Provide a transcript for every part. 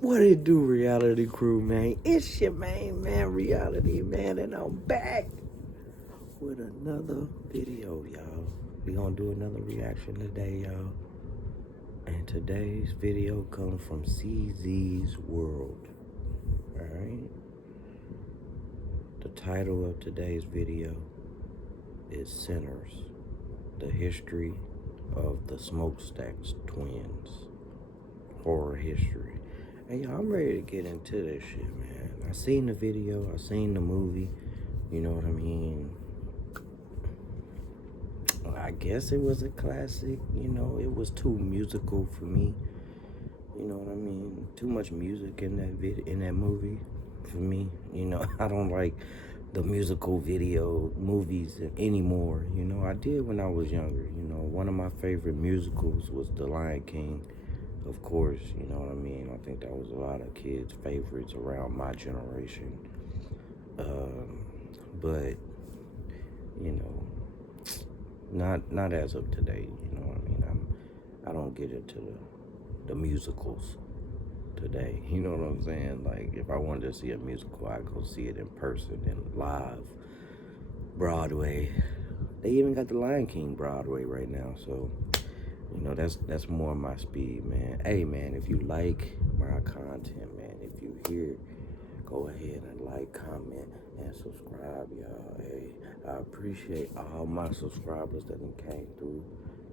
What it do, reality crew, man? It's your main man, reality man, and I'm back with another video, y'all. We gonna do another reaction today, y'all. And today's video comes from CZ's World. Alright? The title of today's video is Sinners, the history of the Smokestack twins. Horror history. Hey, y'all, I'm ready to get into this shit, man. I seen the video, I seen the movie, you know what I mean? I guess it was a classic, you know, it was too musical for me. You know what I mean? Too much music in that movie for me. You know, I don't like the musical video movies anymore. You know, I did when I was younger. You know, one of my favorite musicals was The Lion King. Of course, you know what I mean? I think that was a lot of kids' favorites around my generation. But, you know, not as of today, you know what I mean? I don't get into the musicals today, you know what I'm saying? Like, if I wanted to see a musical, I'd go see it in person and live. Broadway. They even got The Lion King Broadway right now, so... You know, that's more my speed, man. Hey, man, if you like my content, man, if you here, go ahead and like, comment, and subscribe, y'all. Hey, I appreciate all my subscribers that came through.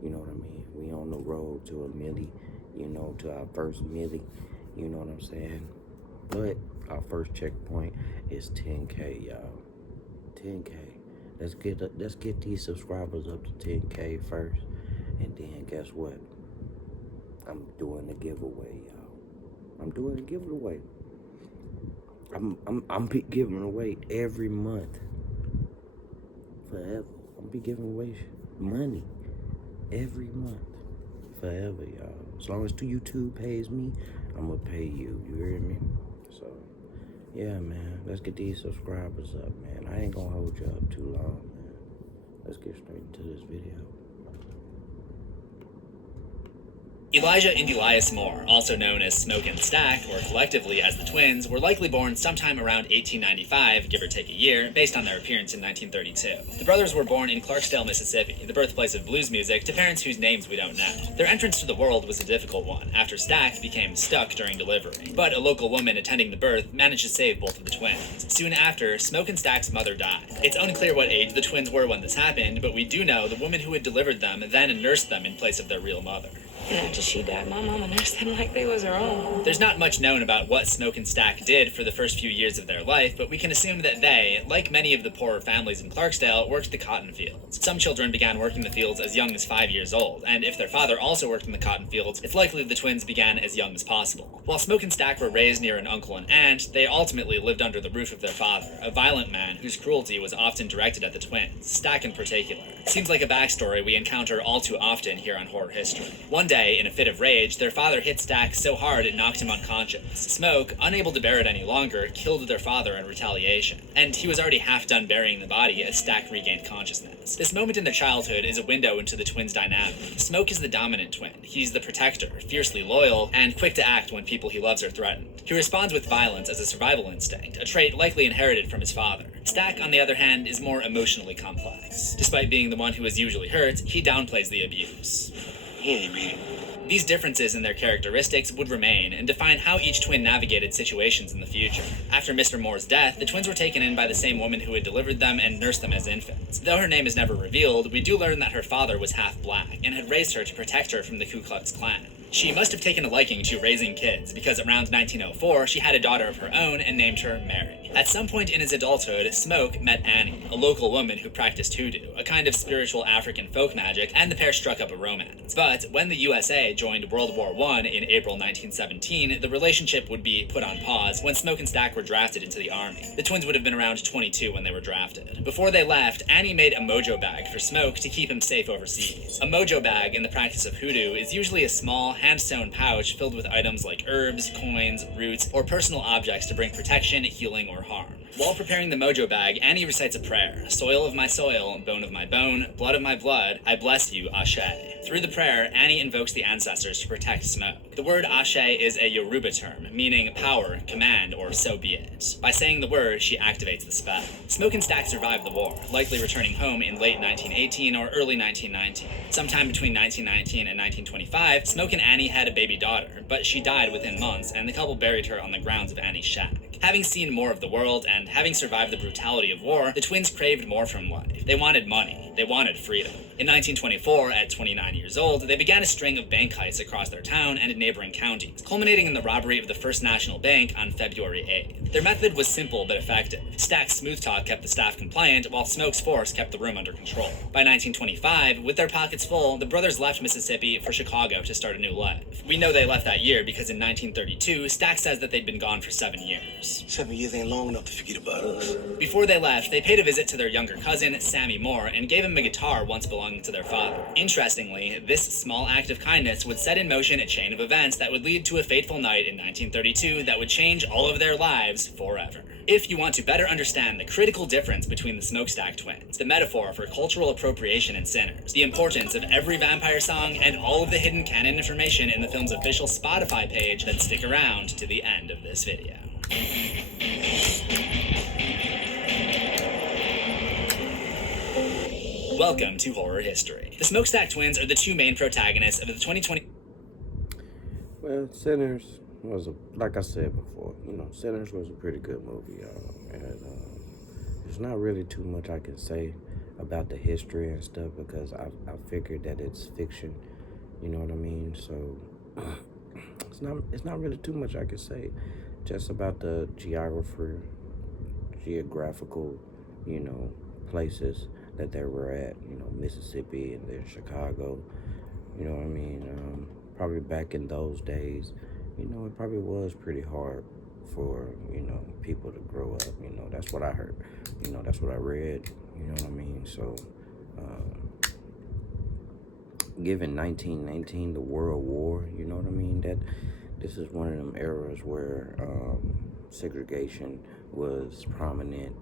You know what I mean? We on the road to a milli, you know, to our first milli. You know what I'm saying? But our first checkpoint is 10K, y'all. 10K. Let's get these subscribers up to 10K first. And then guess what? I'm doing a giveaway, y'all. I'm doing a giveaway. I'm be giving away every month. Forever. I'm be giving away money every month. Forever, y'all. As long as YouTube pays me, I'm gonna pay you. You hear me? So, yeah, man. Let's get these subscribers up, man. I ain't gonna hold you up too long, man. Let's get straight into this video. Elijah and Elias Moore, also known as Smoke and Stack, or collectively as the twins, were likely born sometime around 1895, give or take a year, based on their appearance in 1932. The brothers were born in Clarksdale, Mississippi, the birthplace of blues music, to parents whose names we don't know. Their entrance to the world was a difficult one, after Stack became stuck during delivery. But a local woman attending the birth managed to save both of the twins. Soon after, Smoke and Stack's mother died. It's unclear what age the twins were when this happened, but we do know the woman who had delivered them then nursed them in place of their real mother. And after she died, my mama nursed them like they was her own. There's not much known about what Smoke and Stack did for the first few years of their life, but we can assume that they, like many of the poorer families in Clarksdale, worked the cotton fields. Some children began working the fields as young as 5 years old, and if their father also worked in the cotton fields, it's likely the twins began as young as possible. While Smoke and Stack were raised near an uncle and aunt, they ultimately lived under the roof of their father, a violent man whose cruelty was often directed at the twins, Stack in particular. Seems like a backstory we encounter all too often here on Horror History. One day, in a fit of rage, their father hit Stack so hard it knocked him unconscious. Smoke, unable to bear it any longer, killed their father in retaliation. And he was already half done burying the body as Stack regained consciousness. This moment in their childhood is a window into the twins' dynamic. Smoke is the dominant twin. He's the protector, fiercely loyal, and quick to act when people he loves are threatened. He responds with violence as a survival instinct, a trait likely inherited from his father. Stack, on the other hand, is more emotionally complex. Despite being the one who is usually hurt, he downplays the abuse. These differences in their characteristics would remain and define how each twin navigated situations in the future. After Mr. Moore's death, the twins were taken in by the same woman who had delivered them and nursed them as infants. Though her name is never revealed, we do learn that her father was half black and had raised her to protect her from the Ku Klux Klan. She must have taken a liking to raising kids, because around 1904, she had a daughter of her own and named her Mary. At some point in his adulthood, Smoke met Annie, a local woman who practiced hoodoo, a kind of spiritual African folk magic, and the pair struck up a romance. But when the USA joined World War I in April 1917, the relationship would be put on pause when Smoke and Stack were drafted into the army. The twins would have been around 22 when they were drafted. Before they left, Annie made a mojo bag for Smoke to keep him safe overseas. A mojo bag in the practice of hoodoo is usually a small, hand-sewn pouch filled with items like herbs, coins, roots, or personal objects to bring protection, healing, or harm. While preparing the mojo bag, Annie recites a prayer. Soil of my soil, bone of my bone, blood of my blood, I bless you, Ashe. Through the prayer, Annie invokes the ancestors to protect Smoke. The word Ashe is a Yoruba term, meaning power, command, or so be it. By saying the word, she activates the spell. Smoke and Stack survived the war, likely returning home in late 1918 or early 1919. Sometime between 1919 and 1925, Smoke and Annie had a baby daughter, but she died within months, and the couple buried her on the grounds of Annie's shack. Having seen more of the world and having survived the brutality of war, the twins craved more from life. They wanted money. They wanted freedom. In 1924, at 29 years old, they began a string of bank heists across their town and in neighboring counties, culminating in the robbery of the First National Bank on February 8th. Their method was simple but effective. Stack's smooth talk kept the staff compliant, while Smoke's force kept the room under control. By 1925, with their pockets full, the brothers left Mississippi for Chicago to start a new life. We know they left that year because in 1932, Stack says that they'd been gone for 7 years. 7 years ain't long enough to forget about us. Before they left, they paid a visit to their younger cousin, Sammy Moore, and gave him a guitar once belonging to their father. Interestingly, this small act of kindness would set in motion a chain of events that would lead to a fateful night in 1932 that would change all of their lives forever. If you want to better understand the critical difference between the Smokestack twins, the metaphor for cultural appropriation in Sinners, the importance of every vampire song, and all of the hidden canon information in the film's official Spotify page, then stick around to the end of this video. Welcome to Horror History. The Smokestack twins are the two main protagonists of the 2020... Well, Sinners was, like I said before, Sinners was a pretty good movie, and there's not really too much I can say about the history and stuff because I figured that it's fiction, you know what I mean? So it's not really too much I can say just about the geographical, places that they were at, Mississippi and then Chicago, you know what I mean? Probably back in those days, it probably was pretty hard for, people to grow up, that's what I heard, that's what I read, you know what I mean? So, given 1919, the World War, you know what I mean? This is one of them eras where segregation was prominent,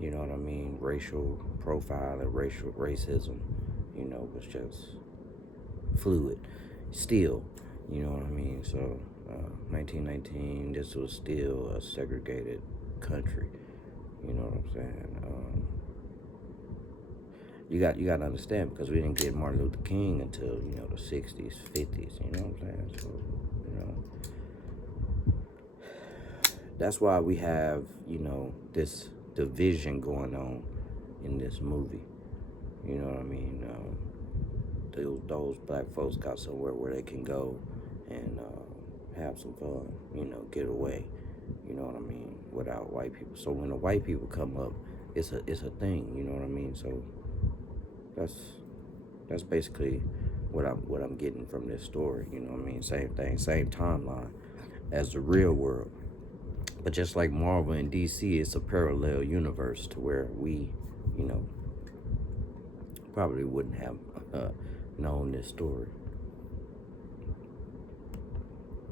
you know what I mean? Racial profile and racism, was just fluid still, you know what I mean? So 1919, this was still a segregated country, you know what I'm saying? You got to understand, because we didn't get Martin Luther King until, the 60s, 50s, you know what I'm saying? So, that's why we have, this division going on in this movie. You know what I mean? Those black folks got somewhere where they can go and have some fun, get away, you know what I mean, without white people. So when the white people come up, it's a thing, you know what I mean? So that's basically what I'm getting from this story, you know what I mean? Same thing, same timeline as the real world. But just like Marvel and DC, it's a parallel universe to where we, probably wouldn't have known this story.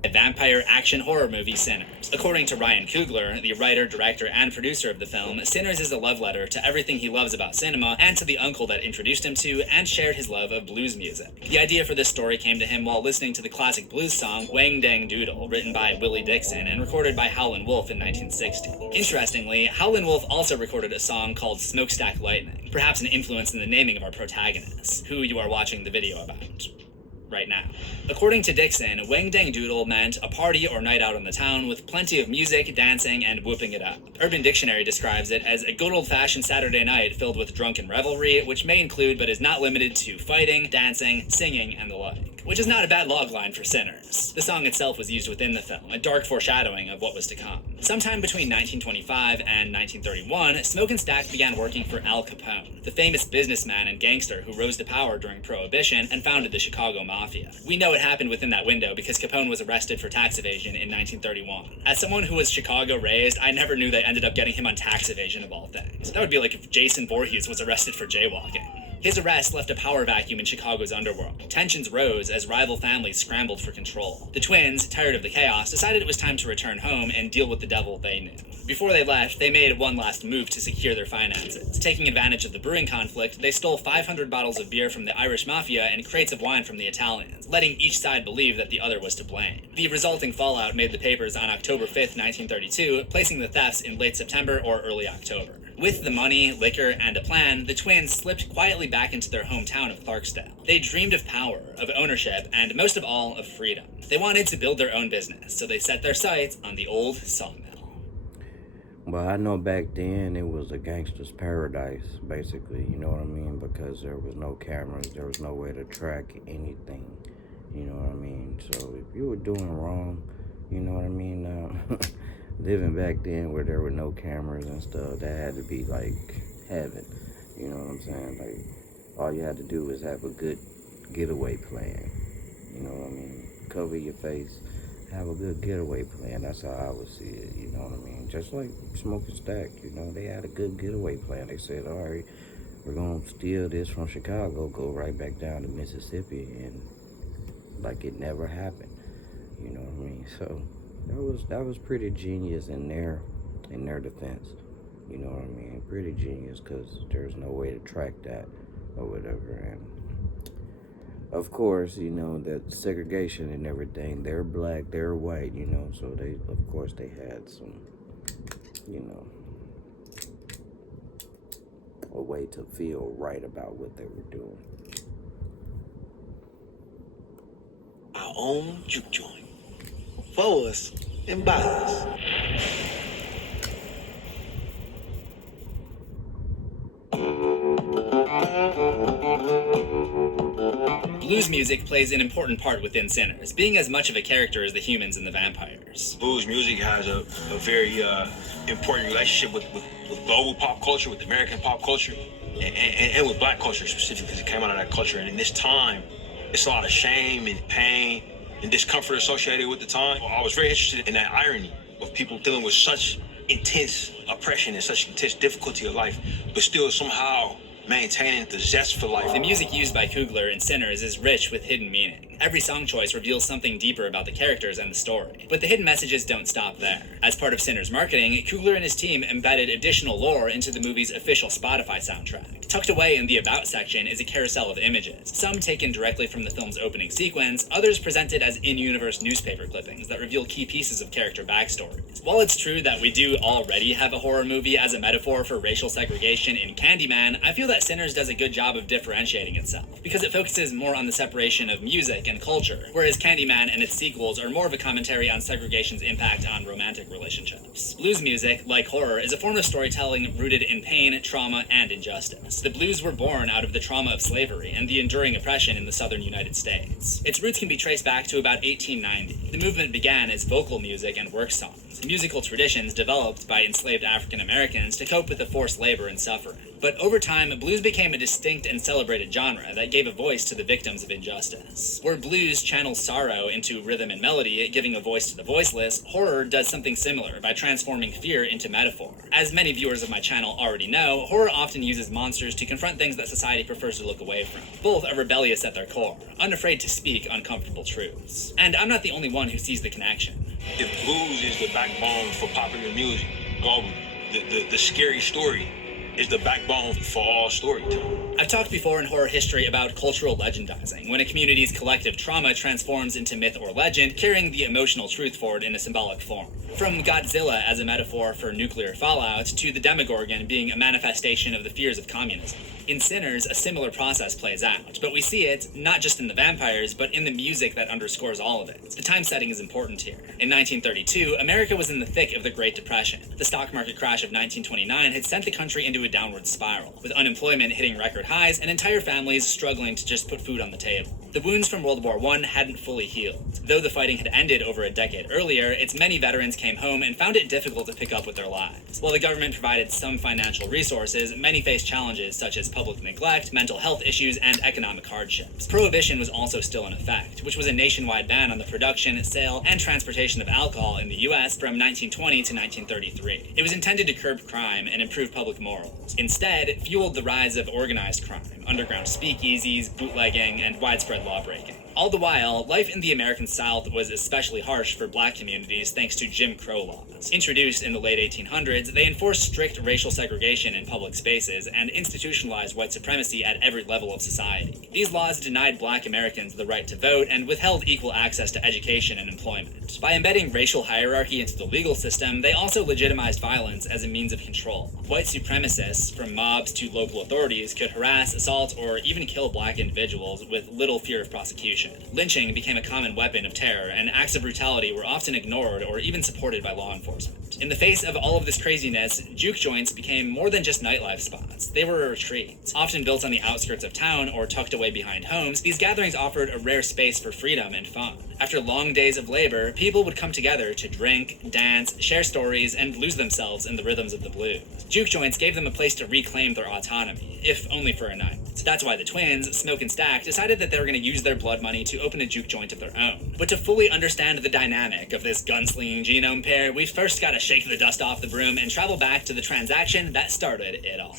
A vampire action horror movie, Sinners. According to Ryan Coogler, the writer, director, and producer of the film, Sinners is a love letter to everything he loves about cinema and to the uncle that introduced him to and shared his love of blues music. The idea for this story came to him while listening to the classic blues song Wang Dang Doodle, written by Willie Dixon and recorded by Howlin' Wolf in 1960. Interestingly, Howlin' Wolf also recorded a song called Smokestack Lightning, perhaps an influence in the naming of our protagonists, who you are watching the video about right now. According to Dixon, Wang Dang Doodle meant a party or night out in the town with plenty of music, dancing, and whooping it up. Urban Dictionary describes it as a good old-fashioned Saturday night filled with drunken revelry, which may include but is not limited to fighting, dancing, singing, and the like. Which is not a bad logline for Sinners. The song itself was used within the film, a dark foreshadowing of what was to come. Sometime between 1925 and 1931, Smoke and Stack began working for Al Capone, the famous businessman and gangster who rose to power during Prohibition and founded the Chicago Mafia. We know it happened within that window because Capone was arrested for tax evasion in 1931. As someone who was Chicago raised, I never knew they ended up getting him on tax evasion of all things. That would be like if Jason Voorhees was arrested for jaywalking. His arrest left a power vacuum in Chicago's underworld. Tensions rose as rival families scrambled for control. The twins, tired of the chaos, decided it was time to return home and deal with the devil they knew. Before they left, they made one last move to secure their finances. Taking advantage of the brewing conflict, they stole 500 bottles of beer from the Irish mafia and crates of wine from the Italians, letting each side believe that the other was to blame. The resulting fallout made the papers on October 5th, 1932, placing the thefts in late September or early October. With the money, liquor, and a plan, the twins slipped quietly back into their hometown of Clarksdale. They dreamed of power, of ownership, and most of all, of freedom. They wanted to build their own business, so they set their sights on the old sawmill. Well, I know back then it was a gangster's paradise, basically, you know what I mean? Because there was no cameras, there was no way to track anything, you know what I mean? So if you were doing wrong, you know what I mean? Living back then where there were no cameras and stuff, that had to be like heaven, you know what I'm saying? Like, all you had to do was have a good getaway plan, you know what I mean? Cover your face, have a good getaway plan. That's how I would see it, you know what I mean? Just like Smokestack, you know, they had a good getaway plan. They said, all right, we're going to steal this from Chicago, go right back down to Mississippi, and like it never happened, you know what I mean? So that was pretty genius in their defense, you know what I mean? Pretty genius, because there's no way to track that or whatever. And of course, you know, that segregation and everything, they're black, they're white, you know, so they had some, you know, a way to feel right about what they were doing. Our own juke joint. For us and by us. Blues music plays an important part within Sinners, being as much of a character as the humans and the vampires. Blues music has a very important relationship with global pop culture, with American pop culture, and with black culture specifically, because it came out of that culture. And in this time, it's a lot of shame and pain and discomfort associated with the time. I was very interested in that irony of people dealing with such intense oppression and such intense difficulty of life, but still somehow maintaining the zest for life. The music used by Coogler in Sinners is rich with hidden meaning. Every song choice reveals something deeper about the characters and the story. But the hidden messages don't stop there. As part of Sinners marketing, Coogler and his team embedded additional lore into the movie's official Spotify soundtrack. Tucked away in the About section is a carousel of images, some taken directly from the film's opening sequence, others presented as in-universe newspaper clippings that reveal key pieces of character backstories. While it's true that we do already have a horror movie as a metaphor for racial segregation in Candyman, I feel that Sinners does a good job of differentiating itself, because it focuses more on the separation of music and culture, whereas Candyman and its sequels are more of a commentary on segregation's impact on romantic relationships. Blues music, like horror, is a form of storytelling rooted in pain, trauma, and injustice. The blues were born out of the trauma of slavery and the enduring oppression in the southern United States. Its roots can be traced back to about 1890. The movement began as vocal music and work songs, musical traditions developed by enslaved African Americans to cope with the forced labor and suffering. But over time, blues became a distinct and celebrated genre that gave a voice to the victims of injustice. Where blues channels sorrow into rhythm and melody, giving a voice to the voiceless, horror does something similar by transforming fear into metaphor. As many viewers of my channel already know, horror often uses monsters to confront things that society prefers to look away from. Both are rebellious at their core, unafraid to speak uncomfortable truths. And I'm not the only one who sees the connection. If blues is the backbone for popular music globally, the scary story is the backbone for all storytelling. I've talked before in horror history about cultural legendizing, when a community's collective trauma transforms into myth or legend, carrying the emotional truth forward in a symbolic form. From Godzilla as a metaphor for nuclear fallout, to the Demogorgon being a manifestation of the fears of communism. In Sinners, a similar process plays out, but we see it not just in the vampires, but in the music that underscores all of it. The time setting is important here. In 1932, America was in the thick of the Great Depression. The stock market crash of 1929 had sent the country into a downward spiral, with unemployment hitting record highs and entire families struggling to just put food on the table. The wounds from World War I hadn't fully healed. Though the fighting had ended over a decade earlier, its many veterans came home and found it difficult to pick up with their lives. While the government provided some financial resources, many faced challenges such as public neglect, mental health issues, and economic hardships. Prohibition was also still in effect, which was a nationwide ban on the production, sale, and transportation of alcohol in the U.S. from 1920 to 1933. It was intended to curb crime and improve public morals. Instead, it fueled the rise of organized crime, underground speakeasies, bootlegging, and widespread lawbreaking. All the while, life in the American South was especially harsh for black communities thanks to Jim Crow laws. Introduced in the late 1800s, they enforced strict racial segregation in public spaces and institutionalized white supremacy at every level of society. These laws denied black Americans the right to vote and withheld equal access to education and employment. By embedding racial hierarchy into the legal system, they also legitimized violence as a means of control. White supremacists, from mobs to local authorities, could harass, assault, or even kill black individuals with little fear of prosecution. Lynching became a common weapon of terror, and acts of brutality were often ignored or even supported by law enforcement. In the face of all of this craziness, juke joints became more than just nightlife spots. They were a retreat. Often built on the outskirts of town or tucked away behind homes, these gatherings offered a rare space for freedom and fun. After long days of labor, people would come together to drink, dance, share stories, and lose themselves in the rhythms of the blues. Juke joints gave them a place to reclaim their autonomy, if only for a night. That's why the twins, Smokestack, decided that they were going to use their blood money to open a juke joint of their own. But to fully understand the dynamic of this gunslinging genome pair, we've first got to shake the dust off the broom and travel back to the transaction that started it all.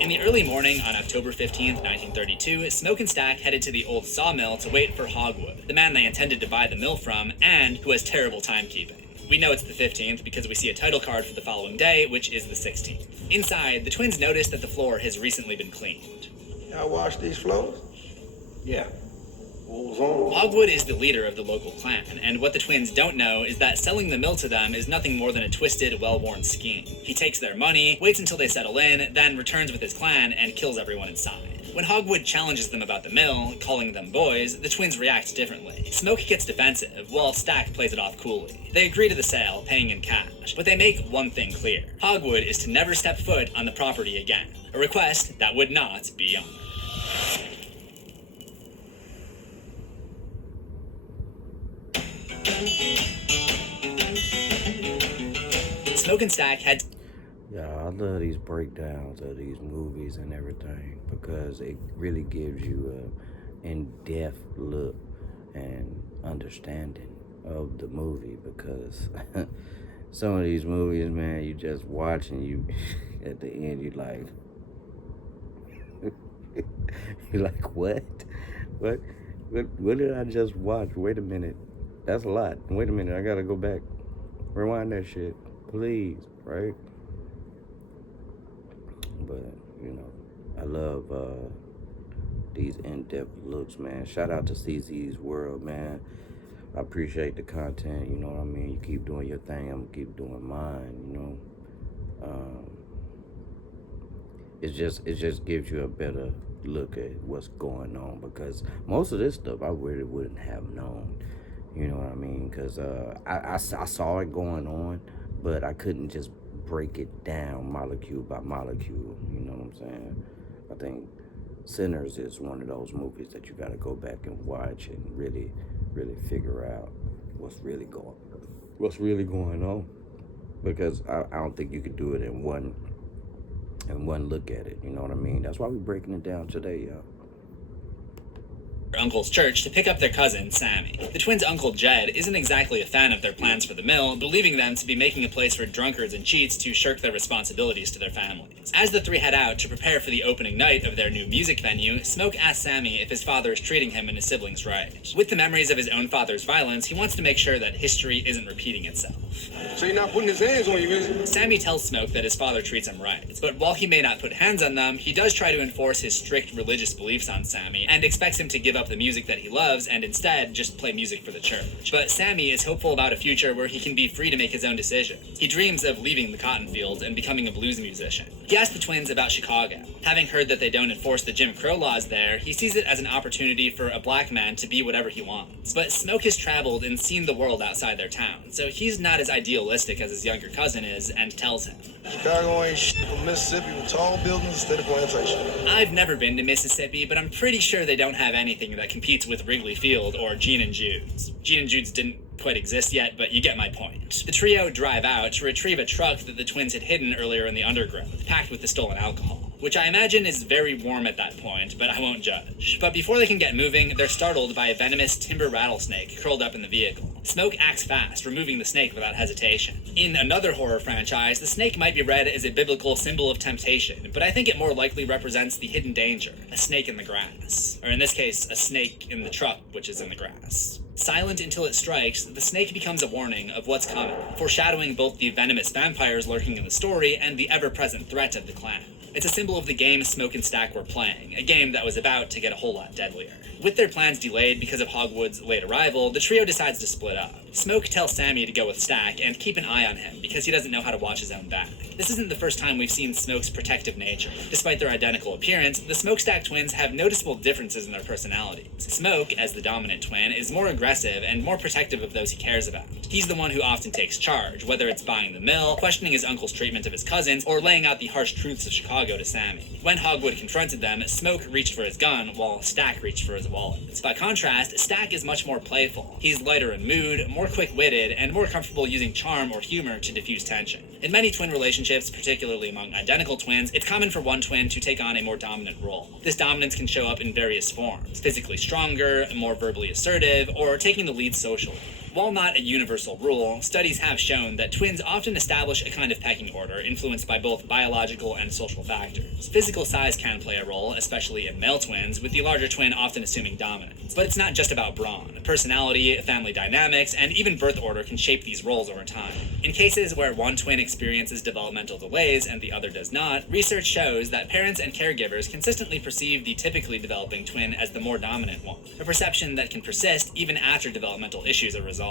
In the early morning on October 15th, 1932, Smokestack headed to the old sawmill to wait for Hogwood, the man they intended to buy the mill from, and who has terrible timekeeping. We know it's the 15th because we see a title card for the following day, which is the 16th. Inside, the twins notice that the floor has recently been cleaned. Y'all wash these floors? Yeah. What was on? Hogwood is the leader of the local clan, and what the twins don't know is that selling the mill to them is nothing more than a twisted, well-worn scheme. He takes their money, waits until they settle in, then returns with his clan and kills everyone inside. When Hogwood challenges them about the mill, calling them boys, the twins react differently. Smoke gets defensive, while Stack plays it off coolly. They agree to the sale, paying in cash, but they make one thing clear. Hogwood is to never step foot on the property again, a request that would not be honored. Smokestack had... Yeah, I love these breakdowns of these movies and everything because it really gives you a in-depth look and understanding of the movie because some of these movies, man, you just watch and you at the end you like you're like, what did I just watch? Wait a minute, that's a lot. Wait a minute, I gotta go back, rewind that shit, please, right? But, you know, I love these in-depth looks, man. Shout out to CZ's World, man. I appreciate the content, you know what I mean? You keep doing your thing, I'm gonna keep doing mine, you know. It just gives you a better look at what's going on because most of this stuff I really wouldn't have known, you know what I mean? Because I saw it going on, but I couldn't just break it down molecule by molecule, you know what I'm saying? I think Sinners is one of those movies that you got to go back and watch and really figure out what's really going on, because I don't think you could do it in one look at it, you know what I mean? That's why we're breaking it down today, y'all. Uncle's church to pick up their cousin, Sammy. The twins' uncle Jed isn't exactly a fan of their plans for the mill, believing them to be making a place for drunkards and cheats to shirk their responsibilities to their families. As the three head out to prepare for the opening night of their new music venue, Smoke asks Sammy if his father is treating him and his siblings right. With the memories of his own father's violence, he wants to make sure that history isn't repeating itself. So you're not putting his hands on you, is he? Sammy tells Smoke that his father treats him right, but while he may not put hands on them, he does try to enforce his strict religious beliefs on Sammy and expects him to give up the music that he loves and instead just play music for the church. But Sammy is hopeful about a future where he can be free to make his own decisions. He dreams of leaving the cotton fields and becoming a blues musician. He asks the twins about Chicago. Having heard that they don't enforce the Jim Crow laws there, he sees it as an opportunity for a black man to be whatever he wants. But Smoke has traveled and seen the world outside their town, so he's not as idealistic as his younger cousin is and tells him, Chicago ain't shit from Mississippi with tall buildings instead of plantation. I've never been to Mississippi, but I'm pretty sure they don't have anything that competes with Wrigley Field or Gene and Jude's. Gene and Jude's didn't quite exist yet, but you get my point. The trio drive out to retrieve a truck that the twins had hidden earlier in the undergrowth, packed with the stolen alcohol, which I imagine is very warm at that point, but I won't judge. But before they can get moving, they're startled by a venomous timber rattlesnake curled up in the vehicle. Smoke acts fast, removing the snake without hesitation. In another horror franchise, the snake might be read as a biblical symbol of temptation, but I think it more likely represents the hidden danger, a snake in the grass. Or in this case, a snake in the truck, which is in the grass. Silent until it strikes, the snake becomes a warning of what's coming, foreshadowing both the venomous vampires lurking in the story and the ever-present threat of the clan. It's a symbol of the game Smoke and Stack were playing, a game that was about to get a whole lot deadlier. With their plans delayed because of Hogwood's late arrival, the trio decides to split up. Smoke tells Sammy to go with Stack and keep an eye on him because he doesn't know how to watch his own back. This isn't the first time we've seen Smoke's protective nature. Despite their identical appearance, the Smokestack twins have noticeable differences in their personalities. Smoke, as the dominant twin, is more aggressive and more protective of those he cares about. He's the one who often takes charge, whether it's buying the mill, questioning his uncle's treatment of his cousins, or laying out the harsh truths of Chicago to Sammy. When Hogwood confronted them, Smoke reached for his gun, while Stack reached for his wallet. By contrast, Stack is much more playful. He's lighter in mood, more quick-witted, and more comfortable using charm or humor to diffuse tension. In many twin relationships, particularly among identical twins, it's common for one twin to take on a more dominant role. This dominance can show up in various forms: physically stronger, more verbally assertive, or taking the lead socially. While not a universal rule, studies have shown that twins often establish a kind of pecking order influenced by both biological and social factors. Physical size can play a role, especially in male twins, with the larger twin often assuming dominance. But it's not just about brawn. Personality, family dynamics, and even birth order can shape these roles over time. In cases where one twin experiences developmental delays and the other does not, research shows that parents and caregivers consistently perceive the typically developing twin as the more dominant one, a perception that can persist even after developmental issues are resolved.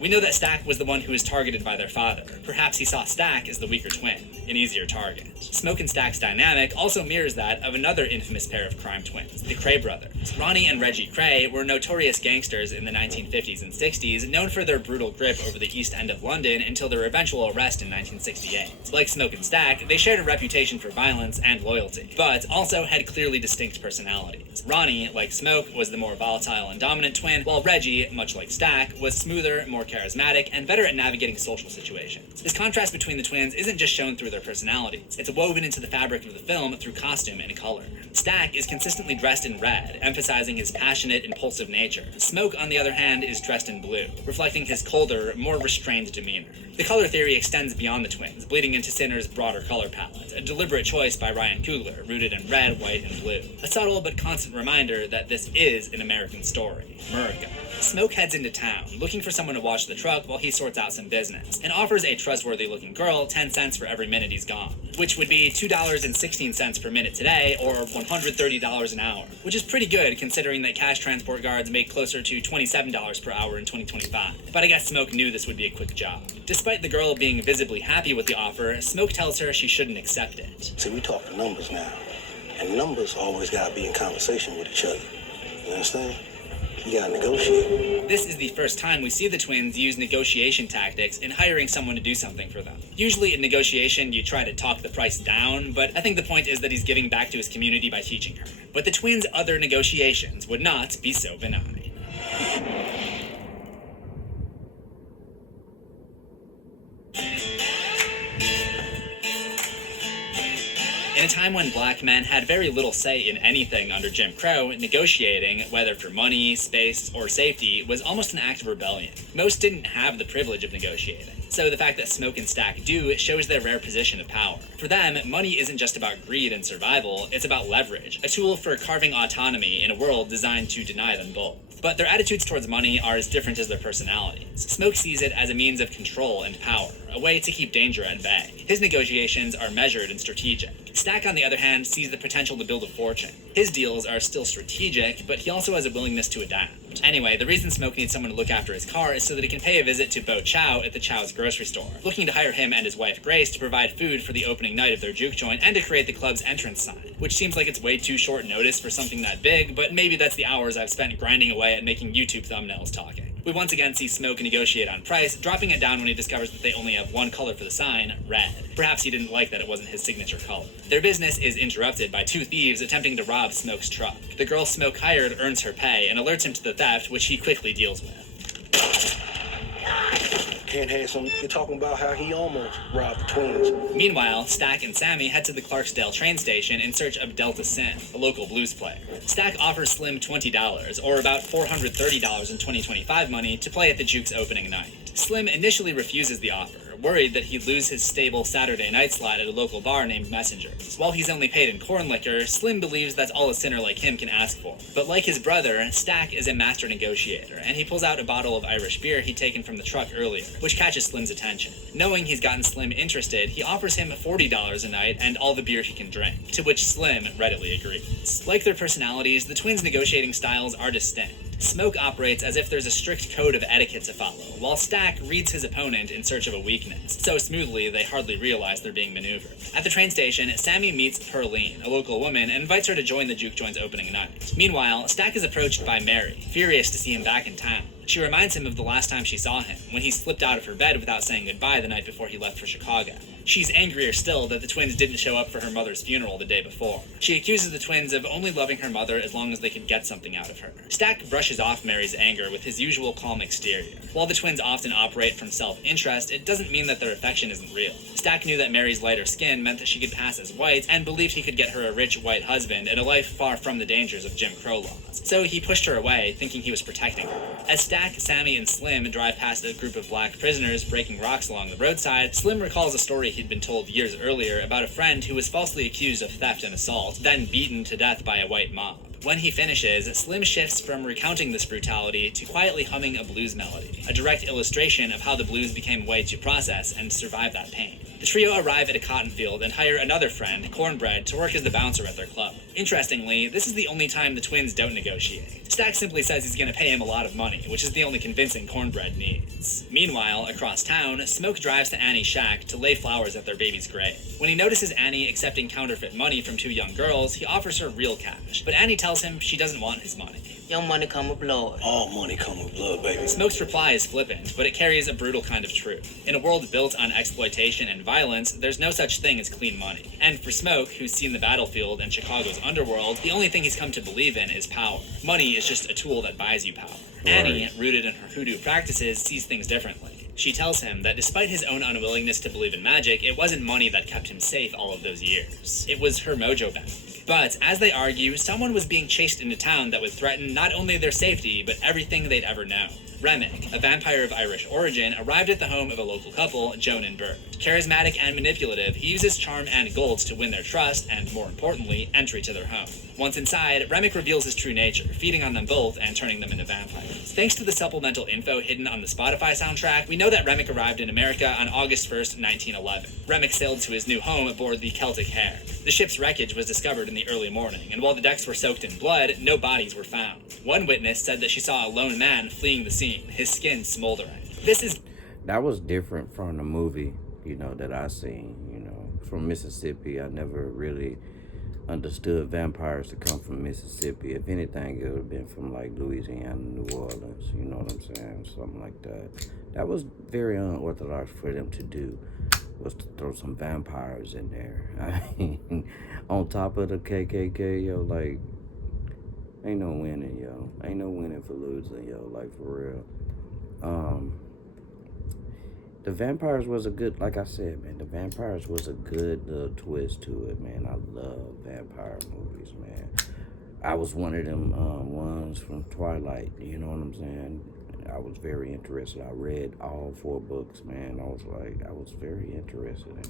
We know that Stack was the one who was targeted by their father. Perhaps he saw Stack as the weaker twin, an easier target. Smoke and Stack's dynamic also mirrors that of another infamous pair of crime twins, the Cray brothers. Ronnie and Reggie Cray were notorious gangsters in the 1950s and 60s, known for their brutal grip over the East End of London until their eventual arrest in 1968. Like Smoke and Stack, they shared a reputation for violence and loyalty, but also had clearly distinct personalities. Ronnie, like Smoke, was the more volatile and dominant twin, while Reggie, much like Stack, was smoother, more charismatic, and better at navigating social situations. This contrast between the twins isn't just shown through their personalities, it's woven into the fabric of the film through costume and color. Stack is consistently dressed in red, emphasizing his passionate, impulsive nature. Smoke, on the other hand, is dressed in blue, reflecting his colder, more restrained demeanor. The color theory extends beyond the twins, bleeding into Sinner's broader color palette, a deliberate choice by Ryan Coogler, rooted in red, white, and blue. A subtle but constant reminder that this is an American story. America. Smoke heads into town, looking for someone to watch the truck while he sorts out some business, and offers a trustworthy-looking girl 10 cents for every minute he's gone, which would be $2.16 per minute today, or $130 an hour, which is pretty good considering that cash transport guards make closer to $27 per hour in 2025. But I guess Smoke knew this would be a quick job. Despite the girl being visibly happy with the offer, Smoke tells her she shouldn't accept it. See, we talking numbers now, and numbers always gotta be in conversation with each other. You understand? You gotta negotiate. This is the first time we see the twins use negotiation tactics in hiring someone to do something for them. Usually in negotiation, you try to talk the price down, but I think the point is that he's giving back to his community by teaching her. But the twins' other negotiations would not be so benign. In a time when black men had very little say in anything under Jim Crow, negotiating, whether for money, space, or safety, was almost an act of rebellion. Most didn't have the privilege of negotiating. So the fact that Smoke and Stack do shows their rare position of power. For them, money isn't just about greed and survival, it's about leverage, a tool for carving autonomy in a world designed to deny them both. But their attitudes towards money are as different as their personalities. Smoke sees it as a means of control and power, a way to keep danger at bay. His negotiations are measured and strategic. Stack, on the other hand, sees the potential to build a fortune. His deals are still strategic, but he also has a willingness to adapt. Anyway, the reason Smoke needs someone to look after his car is so that he can pay a visit to Bo Chow at the Chow's grocery store, looking to hire him and his wife Grace to provide food for the opening night of their juke joint and to create the club's entrance sign, which seems like it's way too short notice for something that big, but maybe that's the hours I've spent grinding away at making YouTube thumbnails talking. We once again see Smoke negotiate on price, dropping it down when he discovers that they only have one color for the sign, red. Perhaps he didn't like that it wasn't his signature color. Their business is interrupted by two thieves attempting to rob Smoke's truck. The girl Smoke hired earns her pay and alerts him to the theft, which he quickly deals with. Ken had some, you're talking about how he almost robbed the twins. Meanwhile, Stack and Sammy head to the Clarksdale train station in search of Delta Sim, a local blues player. Stack offers Slim $20, or about $430 in 2025 money, to play at the Juke's opening night. Slim initially refuses the offer, worried that he'd lose his stable Saturday night slot at a local bar named Messenger's. While he's only paid in corn liquor, Slim believes that's all a sinner like him can ask for. But like his brother, Stack is a master negotiator, and he pulls out a bottle of Irish beer he'd taken from the truck earlier, which catches Slim's attention. Knowing he's gotten Slim interested, he offers him $40 a night and all the beer he can drink, to which Slim readily agrees. Like their personalities, the twins' negotiating styles are distinct. Smoke operates as if there's a strict code of etiquette to follow, while Stack reads his opponent in search of a weakness, so smoothly they hardly realize they're being maneuvered. At the train station, Sammy meets Perline, a local woman, and invites her to join the Juke Joint's opening night. Meanwhile, Stack is approached by Mary, furious to see him back in town. She reminds him of the last time she saw him, when he slipped out of her bed without saying goodbye the night before he left for Chicago. She's angrier still that the twins didn't show up for her mother's funeral the day before. She accuses the twins of only loving her mother as long as they could get something out of her. Stack brushes off Mary's anger with his usual calm exterior. While the twins often operate from self-interest, it doesn't mean that their affection isn't real. Stack knew that Mary's lighter skin meant that she could pass as white, and believed he could get her a rich white husband and a life far from the dangers of Jim Crow laws. So he pushed her away, thinking he was protecting her. As Stack, Sammy, and Slim drive past a group of black prisoners breaking rocks along the roadside, Slim recalls a story he'd been told years earlier about a friend who was falsely accused of theft and assault, then beaten to death by a white mob. When he finishes, Slim shifts from recounting this brutality to quietly humming a blues melody, a direct illustration of how the blues became a way to process and survive that pain. The trio arrive at a cotton field and hire another friend, Cornbread, to work as the bouncer at their club. Interestingly, this is the only time the twins don't negotiate. Stack simply says he's going to pay him a lot of money, which is the only convincing Cornbread needs. Meanwhile, across town, Smoke drives to Annie's shack to lay flowers at their baby's grave. When he notices Annie accepting counterfeit money from two young girls, he offers her real cash, but Annie tells him she doesn't want his money. Your money come with blood. All money come with blood, baby. Smoke's reply is flippant, but it carries a brutal kind of truth. In a world built on exploitation and violence, there's no such thing as clean money. And for Smoke, who's seen the battlefield and Chicago's underworld, the only thing he's come to believe in is power. Money is just a tool that buys you power. Right. Annie, rooted in her hoodoo practices, sees things differently. She tells him that despite his own unwillingness to believe in magic, it wasn't money that kept him safe all of those years. It was her mojo bank. But as they argue, someone was being chased into town that would threaten not only their safety, but everything they'd ever known. Remick, a vampire of Irish origin, arrived at the home of a local couple, Joan and Bert. Charismatic and manipulative, he uses charm and gold to win their trust and, more importantly, entry to their home. Once inside, Remick reveals his true nature, feeding on them both and turning them into vampires. Thanks to the supplemental info hidden on the Spotify soundtrack, we know that Remick arrived in America on August 1st, 1911. Remick sailed to his new home aboard the Celtic Hare. The ship's wreckage was discovered in the early morning, and while the decks were soaked in blood, no bodies were found. One witness said that she saw a lone man fleeing the scene, his skin smoldering. That was different from the movie, that I seen, from Mississippi. I never really understood vampires to come from Mississippi. If anything, it would have been from like Louisiana, New Orleans, you know what I'm saying? Something like that. That was very unorthodox for them to do, was to throw some vampires in there. I mean, on top of the KKK, like, ain't no winning, Ain't no winning for losing, like, for real. The vampires was a good, like I said, man, the vampires was a good twist to it, man. I love vampire movies, man. I was one of them ones from Twilight, you know what I'm saying? I was very interested. I read all 4 books, man. I was very interested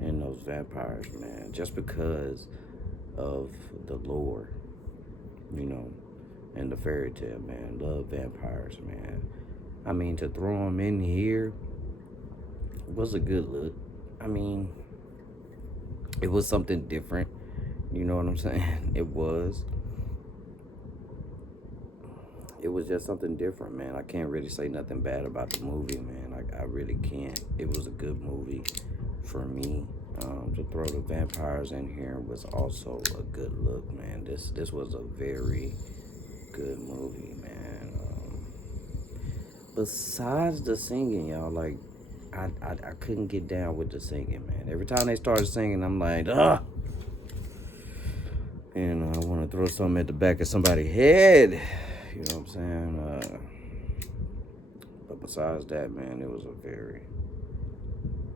in those vampires, man, just because of the lore, and the fairy tale, man. Love vampires, man. I mean, to throw them in here was a good look. I mean, it was something different. You know what I'm saying? It was just something different, man. I can't really say nothing bad about the movie, man. I really can't. It was a good movie for me. To throw the vampires in here was also a good look, man. This was a very good movie, man. Besides the singing, y'all, like, I couldn't get down with the singing, man. Every time they started singing, I'm like, ah! And I want to throw something at the back of somebody's head. You know what I'm saying? But besides that, man, it was a very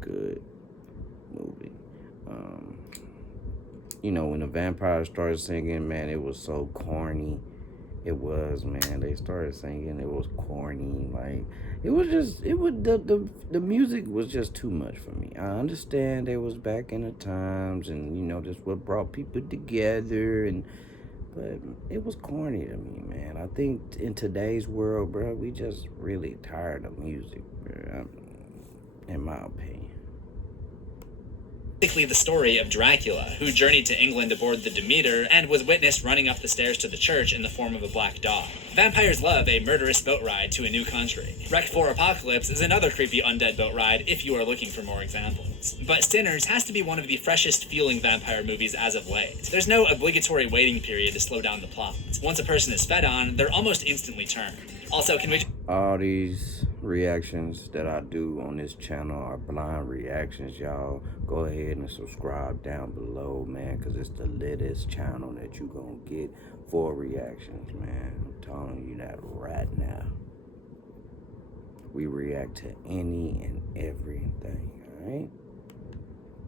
good movie. You know, when the vampires started singing, man, it was so corny. It was, man. They started singing. It was corny. Like, it was just, it was the music was just too much for me. I understand it was back in the times, and you know, that's what brought people together, and but it was corny to me, man. I think in today's world, bro, we just really tired of music, bro. In my opinion. Basically the story of Dracula, who journeyed to England aboard the Demeter and was witnessed running up the stairs to the church in the form of a black dog. Vampires love a murderous boat ride to a new country. Wreck 4 Apocalypse is another creepy undead boat ride if you are looking for more examples. But Sinners has to be one of the freshest feeling vampire movies as of late. There's no obligatory waiting period to slow down the plot. Once a person is fed on, they're almost instantly turned. Also, can we... All these reactions that I do on this channel are blind reactions, y'all. Go ahead and subscribe down below, man, because it's the latest channel that you gonna get for reactions, man. I'm telling you that right now. We react to any and everything, all right?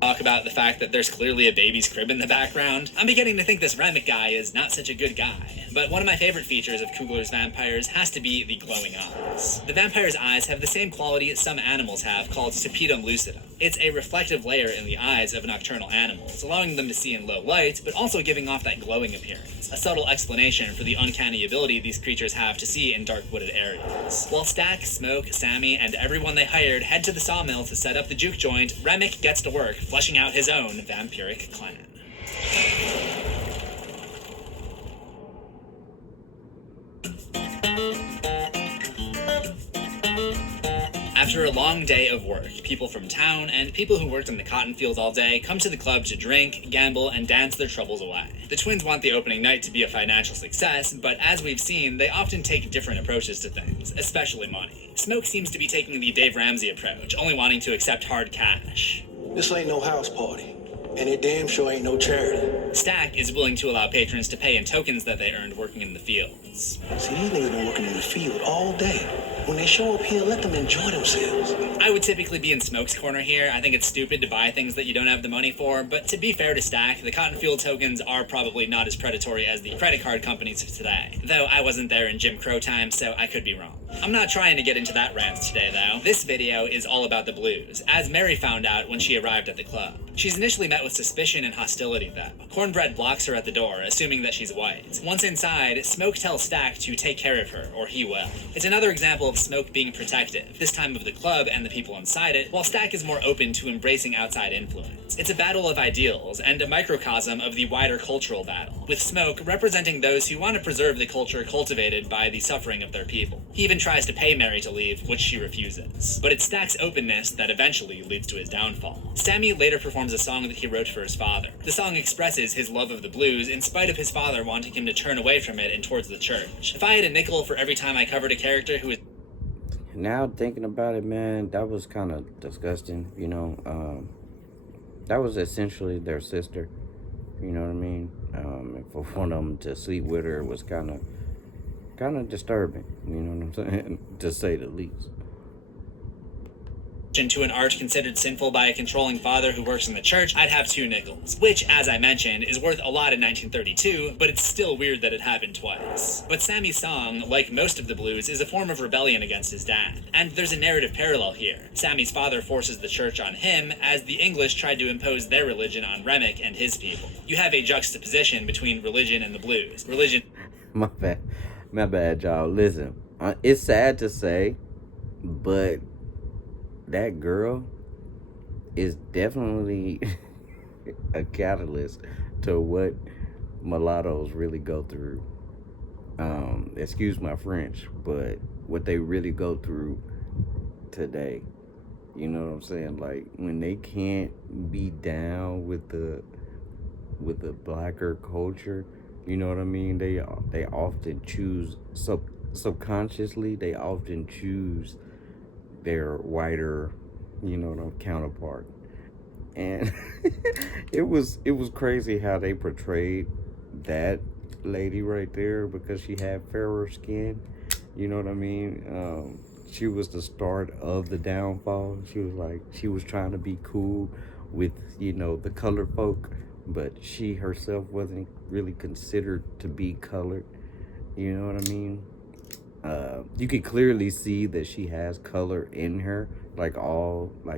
Talk about the fact that there's clearly a baby's crib in the background. I'm beginning to think this Remick guy is not such a good guy. But one of my favorite features of Coogler's vampires has to be the glowing eyes. The vampire's eyes have the same quality some animals have called tapetum lucidum. It's a reflective layer in the eyes of nocturnal animals, allowing them to see in low light, but also giving off that glowing appearance. A subtle explanation for the uncanny ability these creatures have to see in dark wooded areas. While Stack, Smoke, Sammy, and everyone they hired head to the sawmill to set up the juke joint, Remick gets to work fleshing out his own vampiric clan. After a long day of work, people from town and people who worked in the cotton fields all day come to the club to drink, gamble, and dance their troubles away. The twins want the opening night to be a financial success, but as we've seen, they often take different approaches to things, especially money. Smoke seems to be taking the Dave Ramsey approach, only wanting to accept hard cash. This ain't no house party, and it damn sure ain't no charity. Stack is willing to allow patrons to pay in tokens that they earned working in the fields. See, these niggas been working in the field all day. When they show up here, let them enjoy themselves. I would typically be in Smoke's corner here. I think it's stupid to buy things that you don't have the money for, but to be fair to Stack, the cotton field tokens are probably not as predatory as the credit card companies of today. Though I wasn't there in Jim Crow time, so I could be wrong. I'm not trying to get into that rant today, though. This video is all about the blues, as Mary found out when she arrived at the club. She's initially met with suspicion and hostility, though. Cornbread blocks her at the door, assuming that she's white. Once inside, Smoke tells Stack to take care of her, or he will. It's another example of Smoke being protective, this time of the club and the people inside it, while Stack is more open to embracing outside influence. It's a battle of ideals, and a microcosm of the wider cultural battle, with Smoke representing those who want to preserve the culture cultivated by the suffering of their people. He even tries to pay Mary to leave, which she refuses. But it's Stack's openness that eventually leads to his downfall. Sammy later performs a song that he wrote for his father. The song expresses his love of the blues in spite of his father wanting him to turn away from it and towards the church. If I had a nickel for every time I covered a character who is... Now thinking about it, man, that was kind of disgusting, you know. That was essentially their sister, you know what I mean? And for one of them to sleep with her was kind of disturbing, you know what I'm saying, to say the least. To an art considered sinful by a controlling father who works in the church, I'd have 2 nickels, which, as I mentioned, is worth a lot in 1932, but it's still weird that it happened twice. But Sammy's song, like most of the blues, is a form of rebellion against his dad, and there's a narrative parallel here. Sammy's father forces the church on him, as the English tried to impose their religion on Remick and his people. You have a juxtaposition between religion and the blues. Religion... My bad, y'all. Listen, it's sad to say, but that girl is definitely a catalyst to what mulattoes really go through. Excuse my French, but what they really go through today. You know what I'm saying? Like, when they can't be down with the blacker culture, you know what I mean? They often choose, subconsciously, they often choose their whiter, you know, counterpart. And it was crazy how they portrayed that lady right there, because she had fairer skin, you know what I mean? she was the start of the downfall. She was like, she was trying to be cool with, you know, the colored folk, but she herself wasn't really considered to be colored. You know what I mean? You can clearly see that she has color in her, like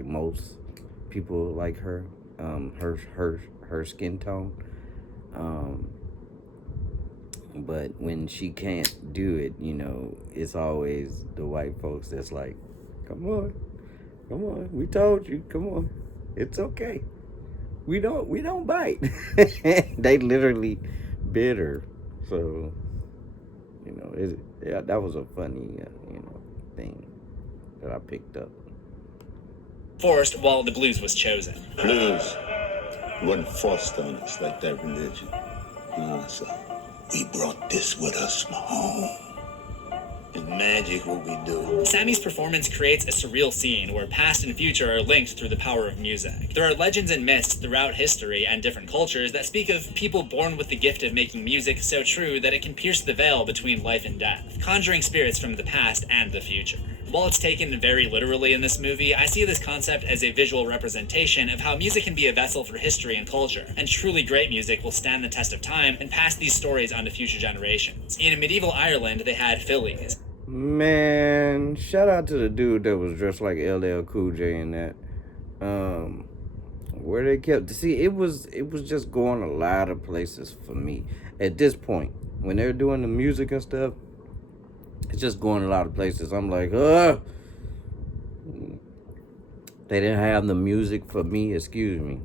most people like her. Her skin tone. But when she can't do it, you know, it's always the white folks that's like, come on, we told you, come on, it's okay. We don't bite. They literally bit her. So, you know, yeah, that was a funny, thing that I picked up. Forced while the blues was chosen. Blues wasn't forced on us like that religion. You know, so we brought this with us from home. It's magic what we do. Sammy's performance creates a surreal scene where past and future are linked through the power of music. There are legends and myths throughout history and different cultures that speak of people born with the gift of making music so true that it can pierce the veil between life and death, conjuring spirits from the past and the future. While it's taken very literally in this movie, I see this concept as a visual representation of how music can be a vessel for history and culture, and truly great music will stand the test of time and pass these stories on to future generations. In medieval Ireland, they had fillies. Man, shout out to the dude that was dressed like LL Cool J in that. Where they kept, see, it was just going a lot of places for me at this point. When they're doing the music and stuff, it's just going a lot of places. I'm like, they didn't have the music for me. Excuse me.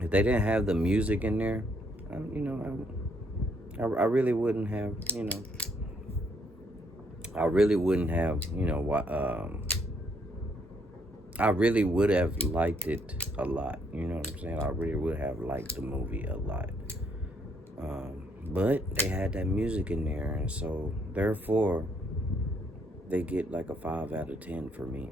If they didn't have the music in there, I really wouldn't have, I really wouldn't have, I really would have liked it a lot. You know what I'm saying? I really would have liked the movie a lot. But they had that music in there, and so therefore they get like a 5 out of 10 for me.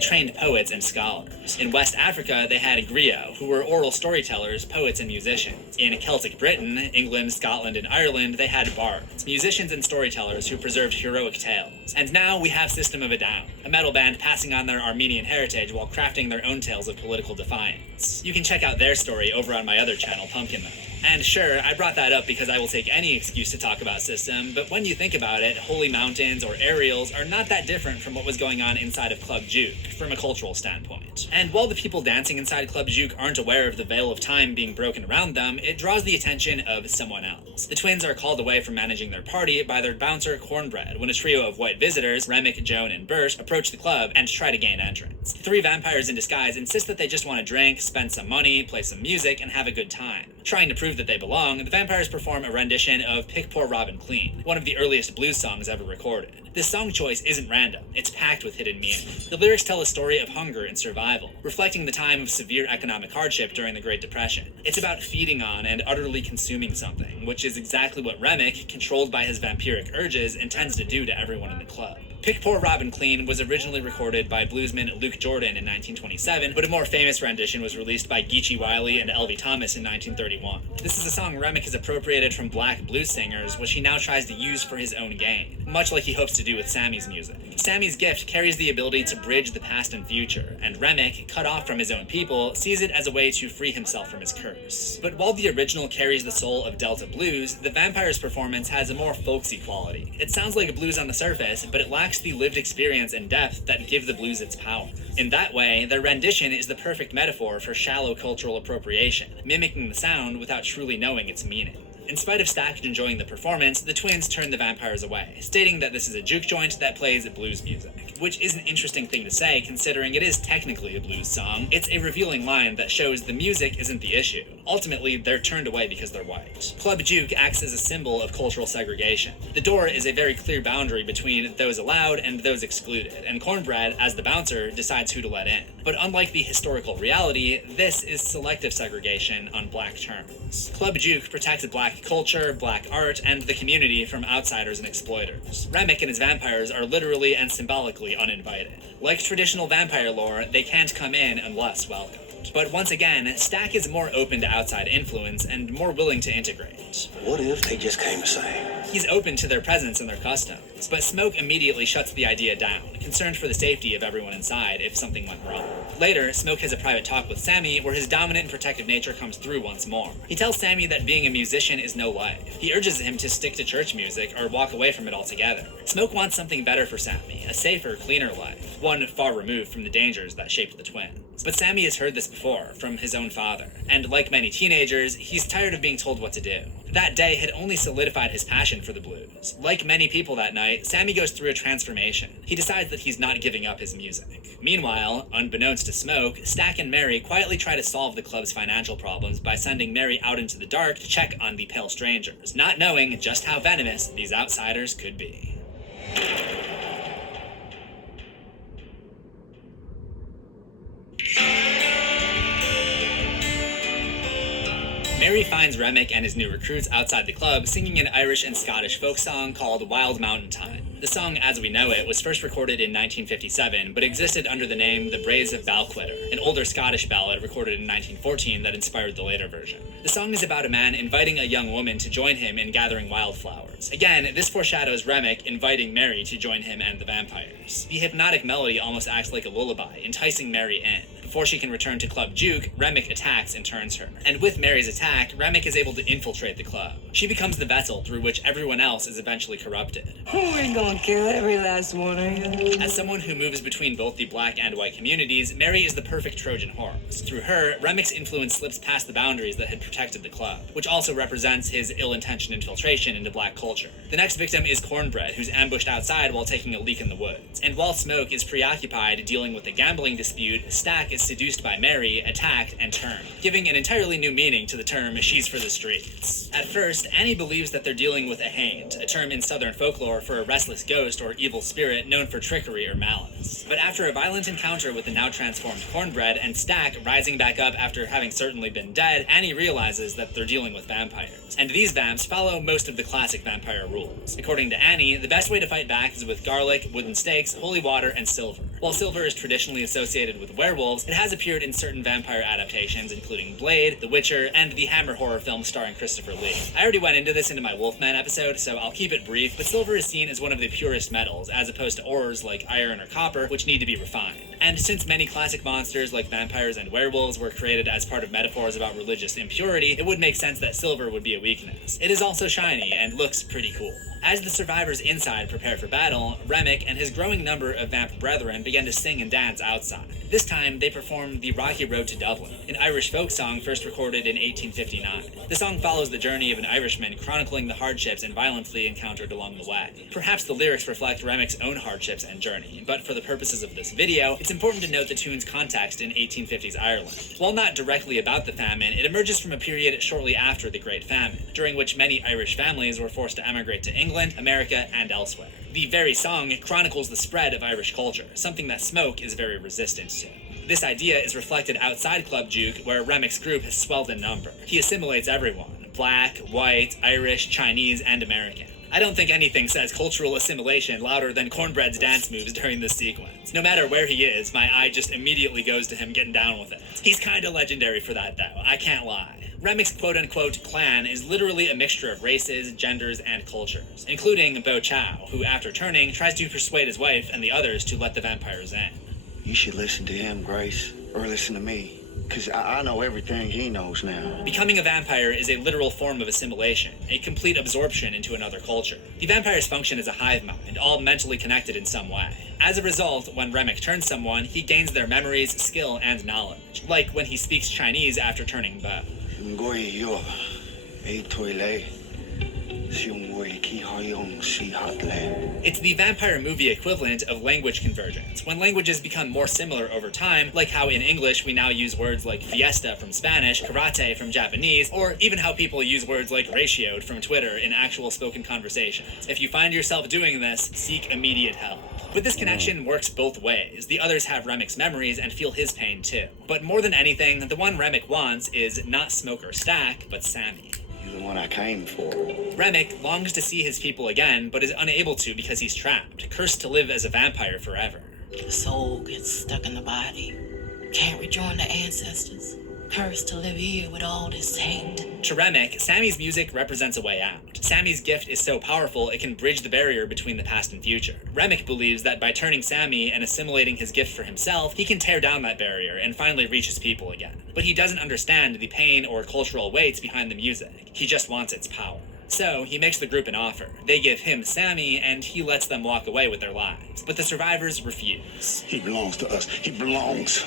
Trained poets and scholars. In West Africa, they had griots, who were oral storytellers, poets, and musicians. In Celtic Britain, England, Scotland, and Ireland, they had bards, musicians and storytellers who preserved heroic tales. And now we have System of a Down, a metal band passing on their Armenian heritage while crafting their own tales of political defiance. You can check out their story over on my other channel, Pumpkin Man. And sure, I brought that up because I will take any excuse to talk about System, but when you think about it, Holy Mountains or Aerials are not that different from what was going on inside of Club Juke, from a cultural standpoint. And while the people dancing inside Club Juke aren't aware of the veil of time being broken around them, it draws the attention of someone else. The twins are called away from managing their party by their bouncer, Cornbread, when a trio of white visitors, Remick, Joan, and Bert, approach the club and try to gain entrance. 3 vampires in disguise insist that they just want to drink, spend some money, play some music, and have a good time. Trying to prove that they belong, the vampires perform a rendition of Pick Poor Robin Clean, one of the earliest blues songs ever recorded. This song choice isn't random, it's packed with hidden meaning. The lyrics tell a story of hunger and survival, reflecting the time of severe economic hardship during the Great Depression. It's about feeding on and utterly consuming something, which is exactly what Remick, controlled by his vampiric urges, intends to do to everyone in the club. Pick Poor Robin Clean was originally recorded by bluesman Luke Jordan in 1927, but a more famous rendition was released by Geechee Wiley and Elvie Thomas in 1931. This is a song Remick has appropriated from black blues singers, which he now tries to use for his own gain, much like he hopes to do with Sammy's music. Sammy's gift carries the ability to bridge the past and future, and Remick, cut off from his own people, sees it as a way to free himself from his curse. But while the original carries the soul of Delta blues, the Vampire's performance has a more folksy quality. It sounds like a blues on the surface, but it lacks the lived experience and depth that give the blues its power. In that way, their rendition is the perfect metaphor for shallow cultural appropriation, mimicking the sound without truly knowing its meaning. In spite of Stack enjoying the performance, the twins turn the vampires away, stating that this is a juke joint that plays blues music, which is an interesting thing to say considering it is technically a blues song. It's a revealing line that shows the music isn't the issue. Ultimately, they're turned away because they're white. Club Juke acts as a symbol of cultural segregation. The door is a very clear boundary between those allowed and those excluded, and Cornbread, as the bouncer, decides who to let in. But unlike the historical reality, this is selective segregation on black terms. Club Juke protects black culture, black art, and the community from outsiders and exploiters. Remick and his vampires are literally and symbolically uninvited. Like traditional vampire lore, they can't come in unless welcomed. But once again, Stack is more open to outside influence and more willing to integrate. What if they just came the same? He's open to their presence and their customs, but Smoke immediately shuts the idea down, concerned for the safety of everyone inside if something went wrong. Later, Smoke has a private talk with Sammy where his dominant and protective nature comes through once more. He tells Sammy that being a musician is no life. He urges him to stick to church music or walk away from it altogether. Smoke wants something better for Sammy, a safer, cleaner life, one far removed from the dangers that shaped the twins. But Sammy has heard this before, from his own father, and like many teenagers, he's tired of being told what to do. That day had only solidified his passion for the blues. Like many people that night, Sammy goes through a transformation. He decides that he's not giving up his music. Meanwhile, unbeknownst to Smoke, Stack and Mary quietly try to solve the club's financial problems by sending Mary out into the dark to check on the pale strangers, not knowing just how venomous these outsiders could be. Mary finds Remick and his new recruits outside the club singing an Irish and Scottish folk song called Wild Mountain Time. The song, as we know it, was first recorded in 1957, but existed under the name The Braes of Balquhidder, an older Scottish ballad recorded in 1914 that inspired the later version. The song is about a man inviting a young woman to join him in gathering wildflowers. Again, this foreshadows Remick inviting Mary to join him and the vampires. The hypnotic melody almost acts like a lullaby, enticing Mary in. Before she can return to Club Juke, Remick attacks and turns her. And with Mary's attack, Remick is able to infiltrate the club. She becomes the vessel through which everyone else is eventually corrupted. We ain't gonna kill every last one of you. As someone who moves between both the black and white communities, Mary is the perfect Trojan horse. Through her, Remick's influence slips past the boundaries that had protected the club, which also represents his ill-intentioned infiltration into black culture. The next victim is Cornbread, who's ambushed outside while taking a leak in the woods. And while Smoke is preoccupied dealing with a gambling dispute, Stack is seduced by Mary, attacked, and turned, giving an entirely new meaning to the term "she's for the streets." At first, Annie believes that they're dealing with a haint, a term in Southern folklore for a restless ghost or evil spirit known for trickery or malice. But after a violent encounter with the now transformed Cornbread and Stack rising back up after having certainly been dead, Annie realizes that they're dealing with vampires. And these vamps follow most of the classic vampire rules. According to Annie, the best way to fight back is with garlic, wooden stakes, holy water, and silver. While silver is traditionally associated with werewolves, it has appeared in certain vampire adaptations, including Blade, The Witcher, and the Hammer horror film starring Christopher Lee. I already went into this in my Wolfman episode, so I'll keep it brief, but silver is seen as one of the purest metals, as opposed to ores like iron or copper, which need to be refined. And since many classic monsters like vampires and werewolves were created as part of metaphors about religious impurity, it would make sense that silver would be a weakness. It is also shiny and looks pretty cool. As the survivors inside prepare for battle, Remick and his growing number of vamp brethren began to sing and dance outside. This time, they performed The Rocky Road to Dublin, an Irish folk song first recorded in 1859. The song follows the journey of an Irishman chronicling the hardships and violence he encountered along the way. Perhaps the lyrics reflect Remick's own hardships and journey, but for the purposes of this video, it's important to note the tune's context in 1850s Ireland. While not directly about the famine, it emerges from a period shortly after the Great Famine, during which many Irish families were forced to emigrate to England, America, and elsewhere. The very song chronicles the spread of Irish culture, something that Smoke is very resistant to. This idea is reflected outside Club Juke, where Remick's group has swelled in number. He assimilates everyone: black, white, Irish, Chinese, and American. I don't think anything says cultural assimilation louder than Cornbread's dance moves during this sequence. No matter where he is, my eye just immediately goes to him getting down with it. He's kinda legendary for that though, I can't lie. Remick's quote-unquote clan is literally a mixture of races, genders, and cultures, including Bo Chow, who after turning tries to persuade his wife and the others to let the vampires in. You should listen to him, Grace, or listen to me, because I know everything he knows now. Becoming a vampire is a literal form of assimilation, a complete absorption into another culture. The vampires function as a hive mind, all mentally connected in some way. As a result, when Remick turns someone, he gains their memories, skill, and knowledge, like when he speaks Chinese after turning Bo. It's the vampire movie equivalent of language convergence, when languages become more similar over time, like how in English we now use words like fiesta from Spanish, karate from Japanese, or even how people use words like ratioed from Twitter in actual spoken conversations. If you find yourself doing this, seek immediate help. But this connection works both ways. The others have Remick's memories and feel his pain too. But more than anything, the one Remick wants is not Smoke or Stack, but Sammy. You're the one I came for. Remick longs to see his people again, but is unable to because he's trapped, cursed to live as a vampire forever. The soul gets stuck in the body. Can't rejoin the ancestors. Cursed to live here with all this hate. To Remick, Sammy's music represents a way out. Sammy's gift is so powerful it can bridge the barrier between the past and future. Remick believes that by turning Sammy and assimilating his gift for himself, he can tear down that barrier and finally reach his people again. But he doesn't understand the pain or cultural weights behind the music. He just wants its power. So, he makes the group an offer. They give him Sammy, and he lets them walk away with their lives. But the survivors refuse. He belongs to us. He belongs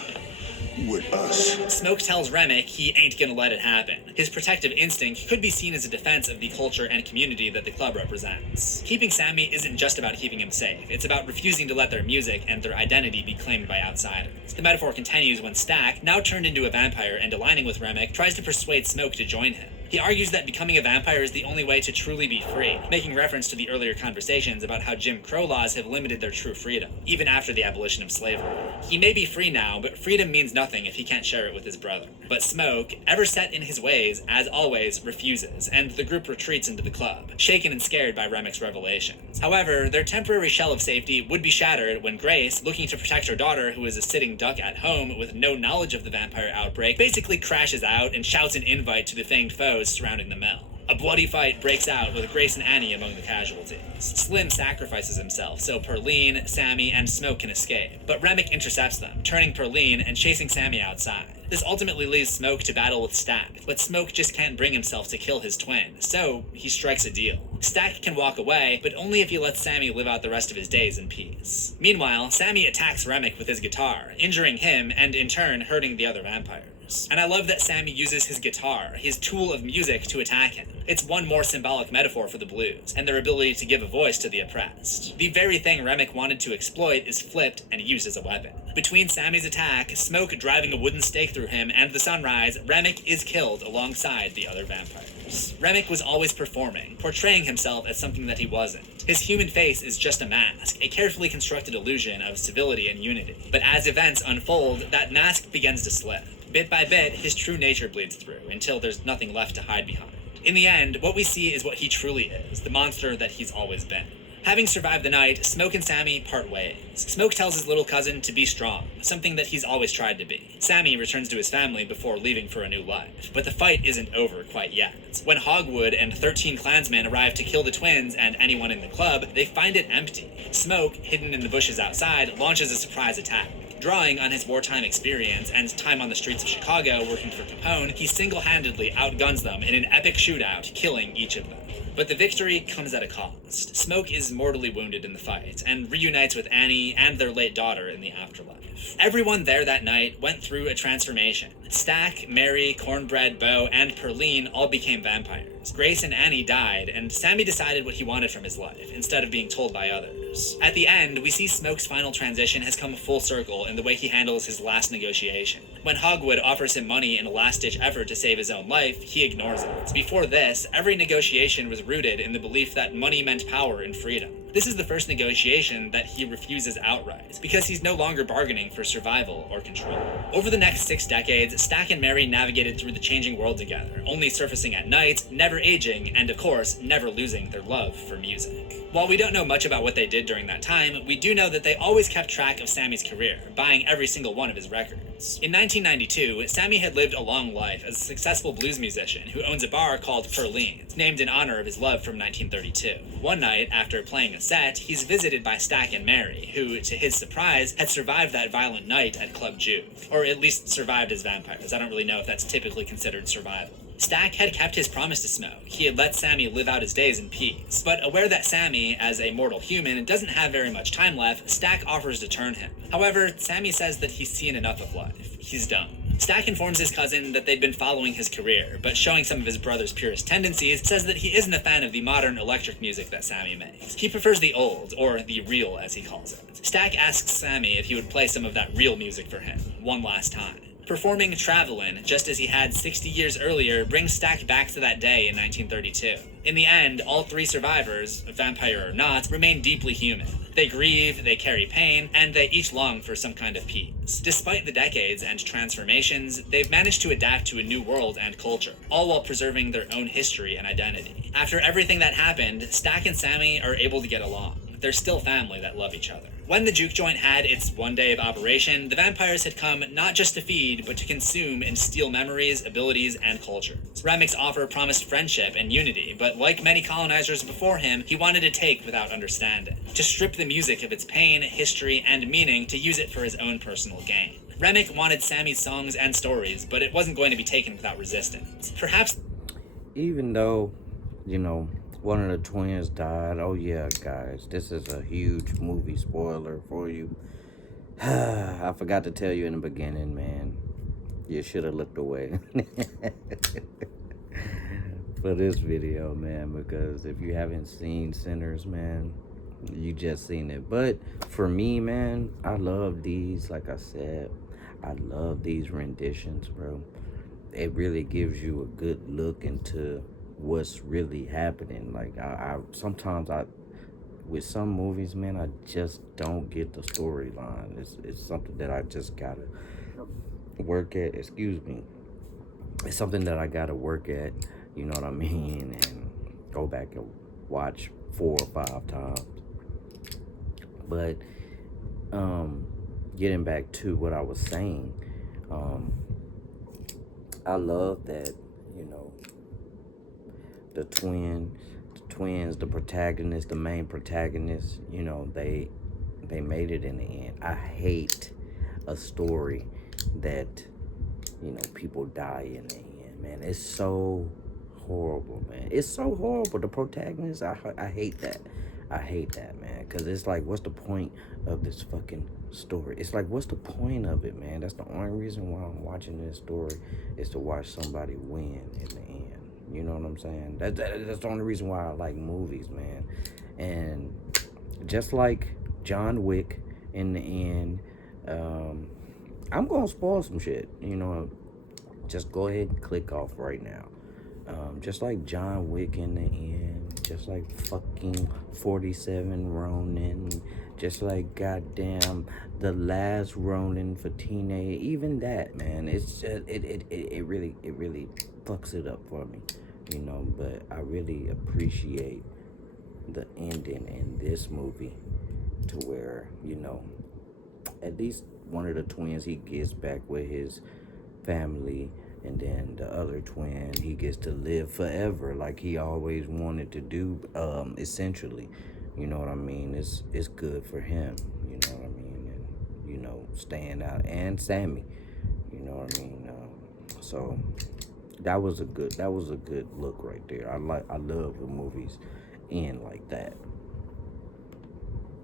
with us. Smoke tells Remick he ain't gonna let it happen. His protective instinct could be seen as a defense of the culture and community that the club represents. Keeping Sammy isn't just about keeping him safe, it's about refusing to let their music and their identity be claimed by outsiders. The metaphor continues when Stack, now turned into a vampire and aligning with Remick, tries to persuade Smoke to join him. He argues that becoming a vampire is the only way to truly be free, making reference to the earlier conversations about how Jim Crow laws have limited their true freedom, even after the abolition of slavery. He may be free now, but freedom means nothing if he can't share it with his brother. But Smoke, ever set in his ways, as always, refuses, and the group retreats into the club, shaken and scared by Remick's revelations. However, their temporary shell of safety would be shattered when Grace, looking to protect her daughter, who is a sitting duck at home with no knowledge of the vampire outbreak, basically crashes out and shouts an invite to the fanged foes surrounding the mill. A bloody fight breaks out with Grace and Annie among the casualties. Slim sacrifices himself so Perline, Sammy, and Smoke can escape, but Remick intercepts them, turning Perline and chasing Sammy outside. This ultimately leaves Smoke to battle with Stack, but Smoke just can't bring himself to kill his twin, so he strikes a deal. Stack can walk away, but only if he lets Sammy live out the rest of his days in peace. Meanwhile, Sammy attacks Remick with his guitar, injuring him and in turn hurting the other vampires. And I love that Sammy uses his guitar, his tool of music, to attack him. It's one more symbolic metaphor for the blues, and their ability to give a voice to the oppressed. The very thing Remick wanted to exploit is flipped and used as a weapon. Between Sammy's attack, Smoke driving a wooden stake through him, and the sunrise, Remick is killed alongside the other vampires. Remick was always performing, portraying himself as something that he wasn't. His human face is just a mask, a carefully constructed illusion of civility and unity. But as events unfold, that mask begins to slip. Bit by bit, his true nature bleeds through, until there's nothing left to hide behind. In the end, what we see is what he truly is, the monster that he's always been. Having survived the night, Smoke and Sammy part ways. Smoke tells his little cousin to be strong, something that he's always tried to be. Sammy returns to his family before leaving for a new life. But the fight isn't over quite yet. When Hogwood and 13 Klansmen arrive to kill the twins and anyone in the club, they find it empty. Smoke, hidden in the bushes outside, launches a surprise attack. Drawing on his wartime experience and time on the streets of Chicago working for Capone, he single-handedly outguns them in an epic shootout, killing each of them. But the victory comes at a cost. Smoke is mortally wounded in the fight, and reunites with Annie and their late daughter in the afterlife. Everyone there that night went through a transformation. Stack, Mary, Cornbread, Bo, and Perline all became vampires. Grace and Annie died, and Sammy decided what he wanted from his life, instead of being told by others. At the end, we see Smoke's final transition has come full circle in the way he handles his last negotiation. When Hogwood offers him money in a last-ditch effort to save his own life, he ignores it. Before this, every negotiation was rooted in the belief that money meant power and freedom. This is the first negotiation that he refuses outright, because he's no longer bargaining for survival or control. Over the next 6 decades, Stack and Mary navigated through the changing world together, only surfacing at night, never aging, and of course, never losing their love for music. While we don't know much about what they did during that time, we do know that they always kept track of Sammy's career, buying every single one of his records. In 1992, Sammy had lived a long life as a successful blues musician who owns a bar called Perline's, named in honor of his love from 1932. One night, after playing a set, he's visited by Stack and Mary, who, to his surprise, had survived that violent night at Club Juke. Or at least survived as vampires. I don't really know if that's typically considered survival. Stack had kept his promise to Smoke. He had let Sammy live out his days in peace. But aware that Sammy, as a mortal human, doesn't have very much time left, Stack offers to turn him. However, Sammy says that he's seen enough of life. He's done. Stack informs his cousin that they'd been following his career, but showing some of his brother's purest tendencies, says that he isn't a fan of the modern electric music that Sammy makes. He prefers the old, or the real as he calls it. Stack asks Sammy if he would play some of that real music for him, one last time. Performing Travelin', just as he had 60 years earlier, brings Stack back to that day in 1932. In the end, all 3 survivors, vampire or not, remain deeply human. They grieve, they carry pain, and they each long for some kind of peace. Despite the decades and transformations, they've managed to adapt to a new world and culture, all while preserving their own history and identity. After everything that happened, Stack and Sammy are able to get along. they're still family that love each other. When the juke joint had its one day of operation, the vampires had come not just to feed, but to consume and steal memories, abilities, and cultures. Remic's offer promised friendship and unity, but like many colonizers before him, he wanted to take without understanding, to strip the music of its pain, history, and meaning to use it for his own personal gain. Remick wanted Sammy's songs and stories, but it wasn't going to be taken without resistance. Perhaps Even though, one of the twins died. Oh yeah, guys, this is a huge movie spoiler for you. I forgot to tell you in the beginning, man. You should have looked away for this video, man, because if you haven't seen Sinners, man, you just seen it. But for me, man, I love these. Like I said, I love these renditions, bro. It really gives you a good look into what's really happening. Like I sometimes with some movies, man, I just don't get the storyline. It's something that I just gotta work at. Excuse me. It's something that I gotta work at. You know what I mean? And go back and watch 4 or 5 times. But getting back to what I was saying, I love that, the twins, the protagonist, the main protagonist, they made it in the end. I hate a story that, people die in the end, man. It's so horrible, man. It's so horrible. The protagonist, I hate that. I hate that, man, because it's like, what's the point of this fucking story? It's like, what's the point of it, man? That's the only reason why I'm watching this story, is to watch somebody win in the end. You know what I'm saying? That's the only reason why I like movies, man. And just like John Wick in the end, I'm gonna spoil some shit, just go ahead and click off right now. Just like John Wick in the end, just like fucking 47 Ronin, just like goddamn the last Ronin for teenage, even that, man, it's just, it really fucks it up for me, but I really appreciate the ending in this movie, to where, at least one of the twins, he gets back with his family, and then the other twin, he gets to live forever like he always wanted to do, essentially. You know what I mean? It's good for him, you know what I mean? And, staying out, and Sammy, you know what I mean? So that was a good look right there. I love the movies end like that.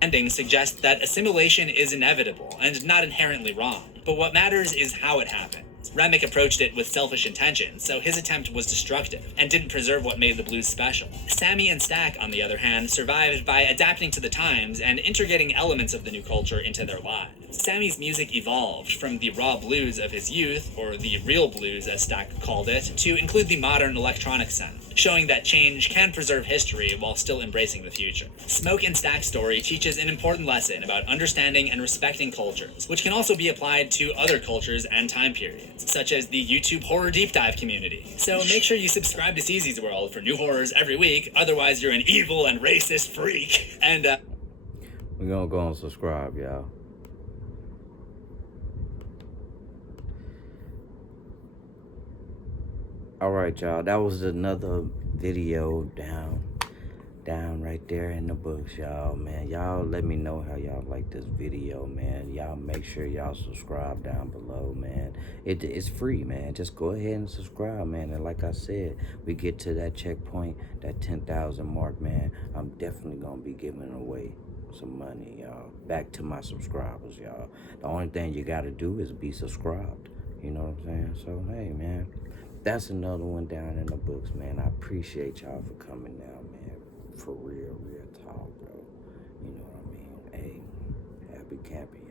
ending suggests that assimilation is inevitable and not inherently wrong, but what matters is how it happens. Remick approached it with selfish intention, so his attempt was destructive and didn't preserve what made the blues special. Sammy and Stack, on the other hand, survived by adapting to the times and integrating elements of the new culture into their lives. Sammy's music evolved from the raw blues of his youth, or the real blues as Stack called it, to include the modern electronic sound, showing that change can preserve history while still embracing the future. Smoke and Stack's story teaches an important lesson about understanding and respecting cultures, which can also be applied to other cultures and time periods, such as the YouTube horror deep dive community. So make sure you subscribe to Cece's World for new horrors every week, otherwise you're an evil and racist freak. And we're gonna go and subscribe, y'all. Alright, y'all, that was another video down right there in the books, y'all, man. Y'all let me know how y'all like this video, man. Y'all make sure y'all subscribe down below, man. It's free, man. Just go ahead and subscribe, man. And like I said, we get to that checkpoint, that 10,000 mark, man, I'm definitely gonna be giving away some money, y'all, back to my subscribers, y'all. The only thing you gotta do is be subscribed. You know what I'm saying? So, hey, man, that's another one down in the books, man. I appreciate y'all for coming down, man. For real talk, bro. You know what I mean? Hey, happy camping.